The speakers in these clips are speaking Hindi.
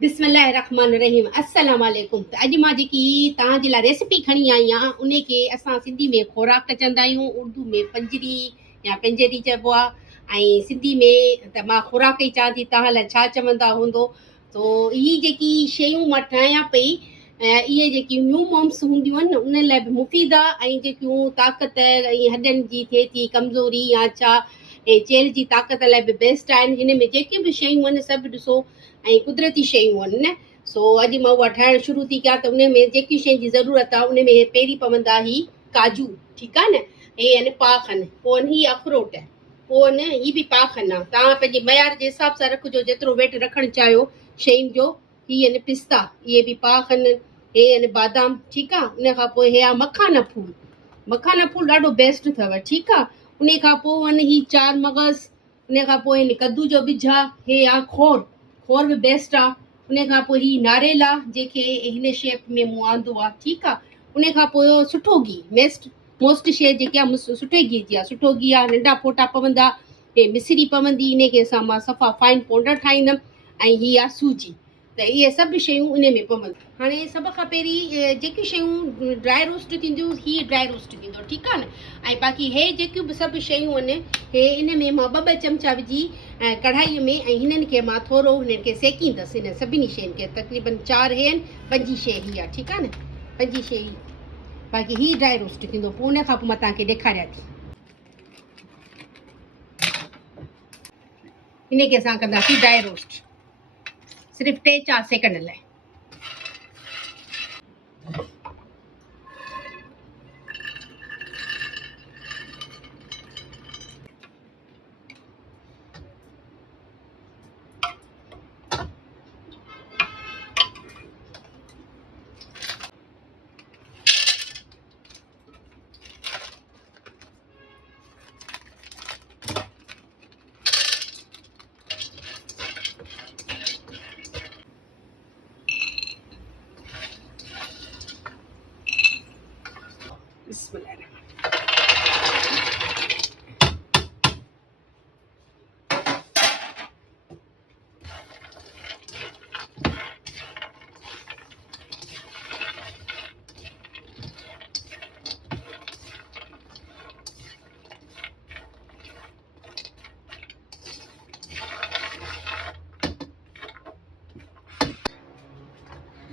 बिस्मिल्लाहिर्रहमानिर्रहीम अस्सलाम वालेकुम। त अॼु मां जेकी तव्हांजे लाइ रेसिपी खणी आई आहियां उन खे असां सिंधी में ख़ोराक चवंदा आहियूं, उर्दू में पंजरी या पंजरी चइबो आहे, ऐं सिंधी में त मां ख़ोराक ई चवां थी, तव्हां लाइ छा चवंदा हूंदो। तो इहे जेकी शयूं मां ठाहियां पई, इहे जेकी न्यू मॉम्स हूंदियूं आहिनि न उन लाइ बि मुफ़ीद आहे, ऐं जेकियूं ताक़त ऐं हॾनि जी थिए थी कमज़ोरी या छा ऐं चेल जी ताक़त लाइ बि बेस्ट आहिनि। हिन में जेके बि शयूं आहिनि सभु ॾिसो ऐं कुदरती शयूं आहिनि न। सो अॼु मां उहा ठाहिणु शुरू थी कयां। त उन में जेकी शइ जी ज़रूरत आहे उन में पहिरीं पवंदा ही काजू, ठीकु आहे न, हे आहिनि पाख आहिनि, पोइ आहिनि हीअ अखरोट, पोइ न हीअ बि पाख आहिनि। तव्हां पंहिंजे मयार जे हिसाब सां रखिजो जेतिरो वेट रखणु चाहियो शयुनि जो। हीअ आहिनि पिस्ता, इहे बि पाख आहिनि, हे आहिनि बादाम, ठीकु आहे। उन खां पोइ हे आहे मखाना फूल, मखाना फूल ॾाढो बेस्ट अथव, ठीकु आहे। उन खां पोइ आहिनि ही चार मग़ज़, उन खां पोइ आहिनि कद्दू जो ॿिज आहे, हे आहे खोर, खोर बि बेस्ट आहे। उन खां पोइ हीअ नारेल आहे जेके हिन शेप में मूं आंदो आहे, ठीकु आहे। उन खां पोइ सुठो गीहु, मोस्ट शइ जेकी आहे सुठे गीह जी आहे, सुठो गीहु आहे। नंढा फोटा पवंदा, हे मिसिरी पवंदी, इन खे असां मां सफ़ा फाइन पाउडर ठाहींदमि। ऐं हीअ आहे सूजी, त इहे सभु शयूं उन में पवंदियूं। हाणे सभ खां पहिरीं जेकी शयूं ड्राई रोस्ट थींदियूं, हीअ ड्राई रोस्ट थींदो, ठीकु आहे न। ऐं बाक़ी हे जेकियूं बि सभु शयूं आहिनि, हे इन में मां ॿ चमचा विझी कढ़ाईअ में, ऐं हिननि खे मां थोरो हिननि खे सेकींदसि। हिन सभिनी शयुनि खे तक़रीबन 4 हे आहिनि, 5 शइ हीअ आहे, ठीकु आहे न, 5 शइ। बाक़ी हीअ ड्राई रोस्ट थींदो, पोइ उन खां पोइ मां तव्हांखे ॾेखारियां थी। हिन खे असां कंदासीं ड्राई रोस्ट, सिर्फ़ु 3-4 सेकंड लाइ।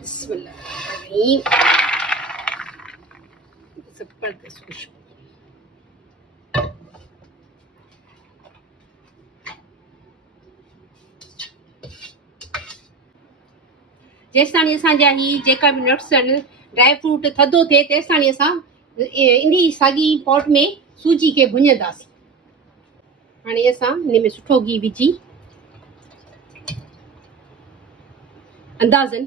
बिस्मिल्लाहिर्रहमानिर्रहीम। जबरदस्त खुशबू। जेसिताणी असांजा ही जेका बि नट्स आहिनि, ड्राई फ्रूट थधो थिए तेसिताणी असां इन साॻी पॉट में सूजी खे भुञंदासीं। हाणे असां हिन में सुठो गीहु विझी अंदाज़न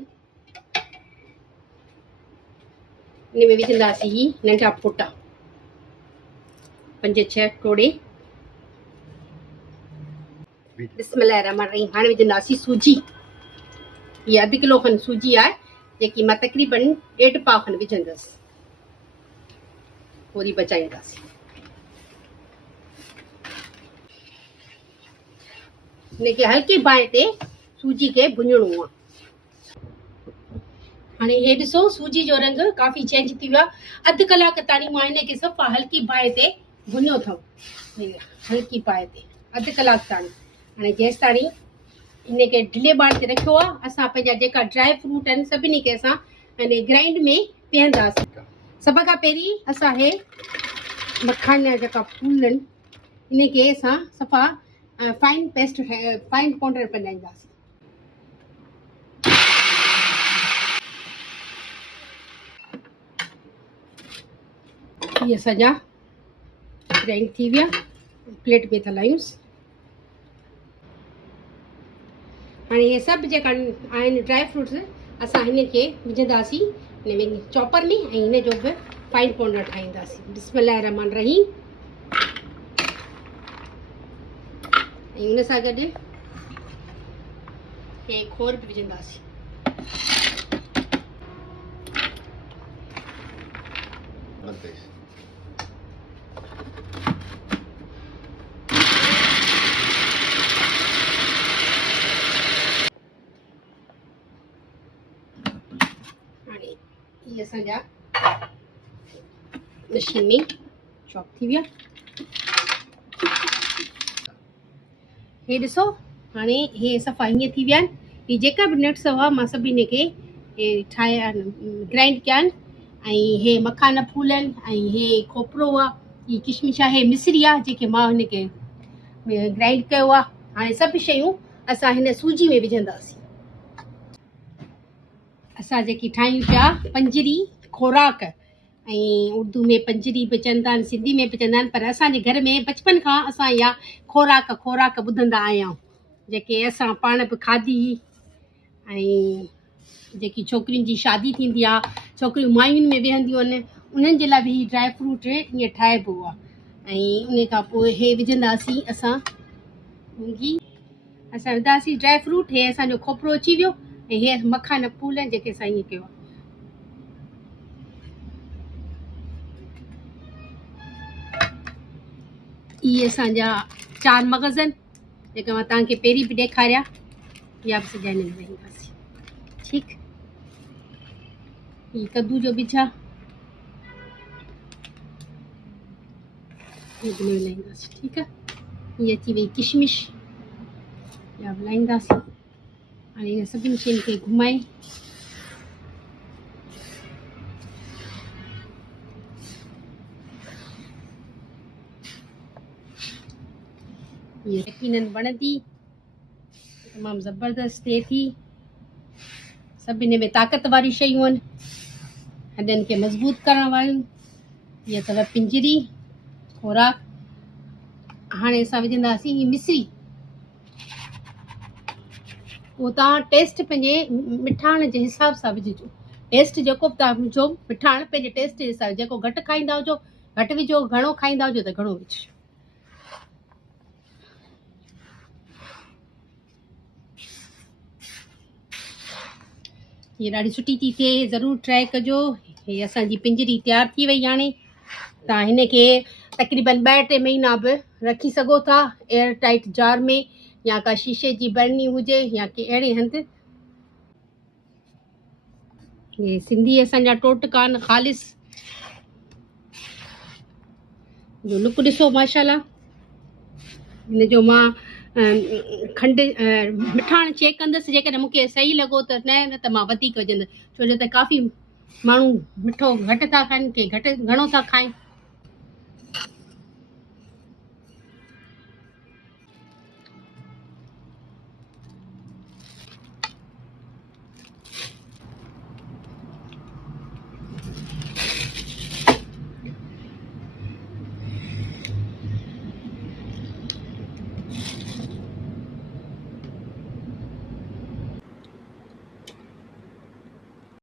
हिन में विझंदासीं ही नंढा फोटा, 5-6 टोड़े। बिस्मिल्लाहिर्रहमानिर्रहीम। हाणे विझंदासीं सूजी, हीअ 1/2 किलो खनि सूजी आहे जेकी मां तक़रीबन 1.5 पाव खनि विझंदसि, थोरी बचाईंदासीं। हिनखे हल्की बाहि ते सूजी खे भुञणो आहे। हाणे हे ॾिसो सूजी जो रंग काफ़ी चेंज थी वियो आहे। 1/2 कलाक ताणी मां हिनखे सफ़ा हल्की बाहि ते भुञियो अथव, हल्की बाहि ते 1/2 कलाक ताणी। हाणे जेसि ताणी हिनखे ढिले बाहि ते रखियो आहे, असां पंहिंजा जेका ड्राई फ्रूट आहिनि सभिनी खे असां हिन ग्राइंड में पीअंदासीं। सभ खां पहिरीं असां हे मखाना जेका फूल आहिनि इनखे असां सफ़ा फाइन पेस्ट, फाइन पाउडर बनाईंदासीं। ये असांजा ग्राइंड थी विया, प्लेट में था लाहियूंसि। हाणे इहे सभु जेका आहिनि ड्राई फ्रूट्स असां हिन खे विझंदासीं हिन में चॉपर में, ऐं हिन जो बि फाइन पाउडर ठाहींदासीं। बिस्मिल्लाहिर्रहमानिर्रहीम। ऐं हुन सां गॾु हे खोर बि विझंदासीं। ये असांजा मशीन में चॉप थी विया। हे ॾिसो हाणे हे सफ़ा हीअं थी विया आहिनि। ही जेका बि नट्स हुआ मां सभिनी खे ठाहे ग्राइंड कया आहिनि। ऐं हे मखाना फूल आहिनि ऐं हे खोपरो आहे, ही किशमिश आहे, हे मिश्री आहे जेके मां हिनखे ग्राइंड कयो आहे। हाणे सभु शयूं असां हिन सूजी में विझंदासीं। असां जेकी ठाहियूं पिया पंजरी खोराक, ऐं उर्दू में पंजरी बि चवंदा आहिनि, सिंधी में बि चवंदा आहिनि, पर असांजे घर में बचपन खां असां इहा खोराक खोराक ॿुधंदा आया आहियूं, जेके असां पाण बि खाधी। ऐं जेकी छोकिरियुनि जी शादी थींदी आहे, छोकिरियूं मायुनि में वेहंदियूं आहिनि, उन्हनि जे लाइ बि हीउ ड्राई फ्रूट ईअं ठाहिबो आहे। ऐं उन खां पोइ हे विझंदासीं असां विधासीं ड्राई फ्रूट। हे असांजो खोपरो अची वियो ऐं हे मखाना फूल आहिनि जेके असां ईअं कयो आहे। इहे असांजा 4 मग़ज़ आहिनि जेके मां तव्हांखे पहिरीं बि ॾेखारिया। इहा बि सॼा हिन में विझंदासीं। ठीकु, हीउ कद्दू जो ॿिज आहे, इहो बि मिलाईंदासीं। ठीकु आहे, हीअ अची वई किशमिश, इहा बि लाहींदासीं। हाणे हिन सभिनी शयुनि खे घुमाए ये यकीनन वणंदी, तमामु ज़बरदस्त थिए थी। सभु हिन में ताक़त वारी शयूं आहिनि, हॾनि खे मज़बूत करण वारियूं। इहा अथव पिंजरी खोराक। हाणे असां विझंदासीं ही मिश्री। उहो तव्हां टेस्ट पंहिंजे मिठाण जे हिसाब सां विझिजो। टेस्ट जेको बि तव्हां विझो, मिठाण पंहिंजे टेस्ट जे हिसाब, जेको घटि खाईंदा हुजो घटि विझो, घणो खाईंदा हुजो त घणो विझो। हीअ ॾाढी सुठी थी थिए, ज़रूरु ट्राए कजो। हीअ असांजी पिंजरी तयारु थी वई। हाणे तव्हां हिन खे तक़रीबन 2-3 महीना बि रखी सघो था एयर टाइट जार में, या का शीशे जी बरनी हुजे या के अहिड़े हंधि। हे सिंधी असांजा टोटका आहिनि ख़ालिस, जो लुक ॾिसो माशाल्लाह। हिन जो मां खंडु मिठाण चेक कंदसि, जेकॾहिं मूंखे सही लॻो त न त मां वधीक विझंदसि, छो जो त काफ़ी माण्हू मिठो घटि था खाइनि, के घटि घणो था खाइनि।